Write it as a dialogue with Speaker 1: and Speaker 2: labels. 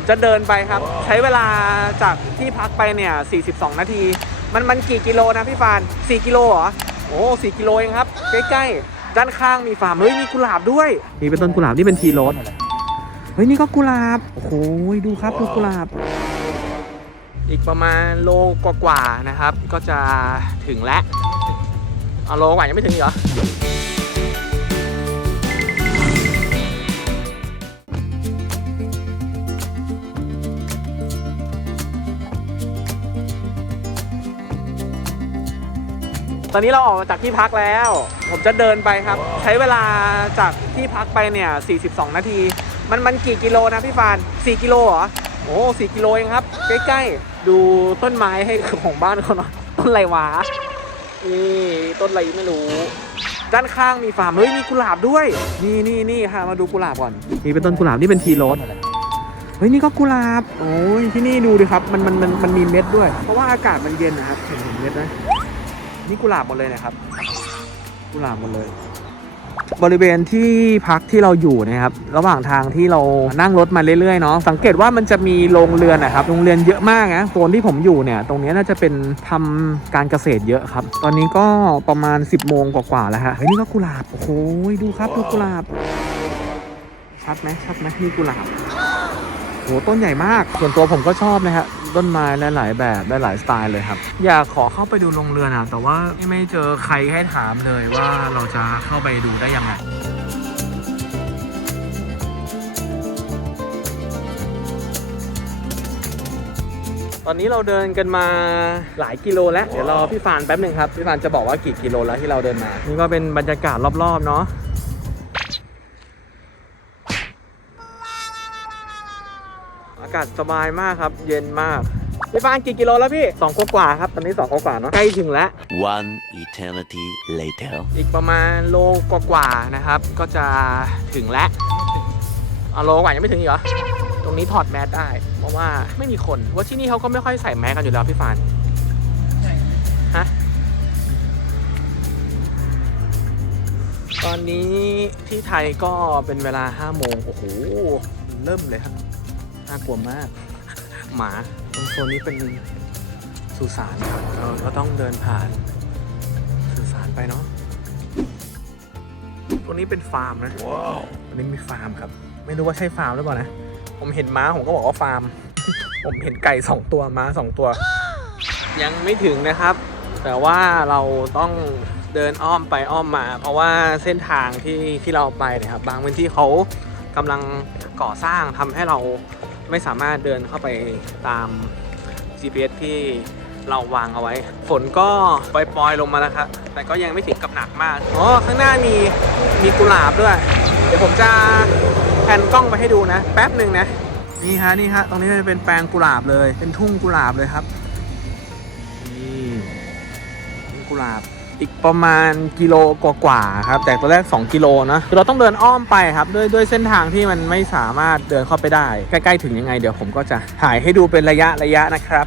Speaker 1: ผมจะเดินไปครับ ใช้เวลาจากที่พักไปเนี่ย42 นาที มันมันกี่กิโลนะพี่ฟาน 4 กิโลเหรอ โอ้4กิโลเองครับ ใกล้ๆ ด้านข้างมีฟาร์มเฮ้ยมีกุหลาบด้วย นี่เป็นต้นกุหลาบนี่เป็นทีโรสเฮ้ยนี่ก็กุหลาบ โอ้โหดูครับดูกุหลาบ อีกประมาณโลกว่าๆนะครับ ก็จะถึงแล้วเอาโลกว่ายังไม่ถึงอีกเหรอ ตอนนี้เราออกมาจากที่พักแล้ว ผมจะเดินไปครับ ใช้เวลาจากที่พักไปเนี่ย 42 นาที มันมันกี่กิโลนะพี่ฟาน 4 กิโลเหรอ โอ้4กิโลเองครับ ใกล้ๆ ดูต้นไม้ให้ของบ้านเขาหน่อย ต้นอะไรวะนี่ต้นอะไรไม่รู้ ด้านข้างมีฟาร์ม เฮ้ย มีกุหลาบด้วย นี่นี่นี่ค่ะ มาดูกุหลาบก่อน นี่เป็นต้นกุหลาบนี่เป็นทีโรสเฮ้ยนี่ก็กุหลาบ โอ้ยที่นี่ดูดิครับ มันมันมันมันมีเม็ดด้วย เพราะว่าอากาศมันเย็นนะครับ เห็นเห็นเม็ดไหม นี่กุหลาบหมดเลยนะครับ กุหลาบหมดเลย บริเวณที่พักที่เราอยู่นะครับ ระหว่างทางที่เรานั่งรถมาเรื่อยๆเนาะสังเกตว่ามันจะมีโรงเรือนนะครับโรงเรือนเยอะมากนะโซนที่ผมอยู่เนี่ย ตรงนี้น่าจะเป็นทำการเกษตรเยอะครับ ตอนนี้ก็ประมาณ 10โมงกว่าๆแล้วฮะเฮ้ยนี่ก็กุหลาบโอ้โหดูครับดูกุหลาบชัดไหมชัดไหมนี่กุหลาบโหต้นใหญ่มาก ส่วนตัวผมก็ชอบนะครับ ต้นไม้หลายแบบหลายสไตล์เลยครับ อยากขอเข้าไปดูโรงเรือนอะแต่ว่าไม่เจอใครให้ถามเลยว่าเราจะเข้าไปดูได้ยังไงตอนนี้เราเดินกันมาหลายกิโลแล้ว เดี๋ยวรอพี่ฟานแป๊บหนึ่งครับ พี่ฟานจะบอกว่ากี่กิโลแล้วที่เราเดินมา นี่ก็เป็นบรรยากาศรอบๆเนาะากาศสบายมากครับ เย็นมากพี่ฟานกี่กิโลแล้วพี่สองกว่าๆครับ ตอนนี้สองกว่าๆเนาะใกล้ถึงแล้ว
Speaker 2: One eternity later.
Speaker 1: อีกประมาณโลกว่าๆนะครับ ก็จะถึงแล้วเอาโลกว่ายังไม่ถึงอีกเหรอ ตรงนี้ถอดแมสได้ เพราะว่าไม่มีคนเพราะที่นี่เขาก็ไม่ค่อยใส่แมสกันอยู่แล้วพี่ฟานฮะตอนนี้ที่ไทยก็เป็นเวลา5โมงโอ้โหเริ่มเลยครับ น่ากลัวมาก หมาตรงโซนนี้เป็นสุสานครับเราก็ต้องเดินผ่านสื่อสารไปเนาะตรงนี้เป็นฟาร์มนะว้าวตรงนี้มีฟาร์มครับ ไม่รู้ว่าใช่ฟาร์มหรือเปล่านะ ผมเห็นม้าผมก็บอกว่าฟาร์ม ผมเห็นไก่สองตัวม้าสองตัว ยังไม่ถึงนะครับ แต่ว่าเราต้องเดินอ้อมไปอ้อมมา เพราะว่าเส้นทางที่ที่เราไปเนี่ยครับ บางพื้นที่เขากำลังก่อสร้างทำให้เรา ไม่สามารถเดินเข้าไปตาม GPS ที่เราวางเอาไว้ ฝนก็ปล่อยๆลงมาแล้วครับ แต่ก็ยังไม่ถึงกับหนักมาก อ๋อ ข้างหน้ามีมีกุหลาบด้วย เดี๋ยวผมจะแผนกล้องไปให้ดูนะ แป๊บหนึ่งนะ นี่ฮะนี่ฮะ ตรงนี้จะเป็นแปลงกุหลาบเลย เป็นทุ่งกุหลาบเลยครับ นี่กุหลาบ อีกประมาณกิโลกว่าๆครับแต่ตัวแรก 2 กิโลนะคือเราต้องเดินอ้อมไปครับด้วยด้วยเส้นทางที่มันไม่สามารถเดินเข้าไปได้ ใกล้ๆถึงยังไงเดี๋ยวผมก็จะถ่ายให้ดูเป็นระยะระยะนะครับ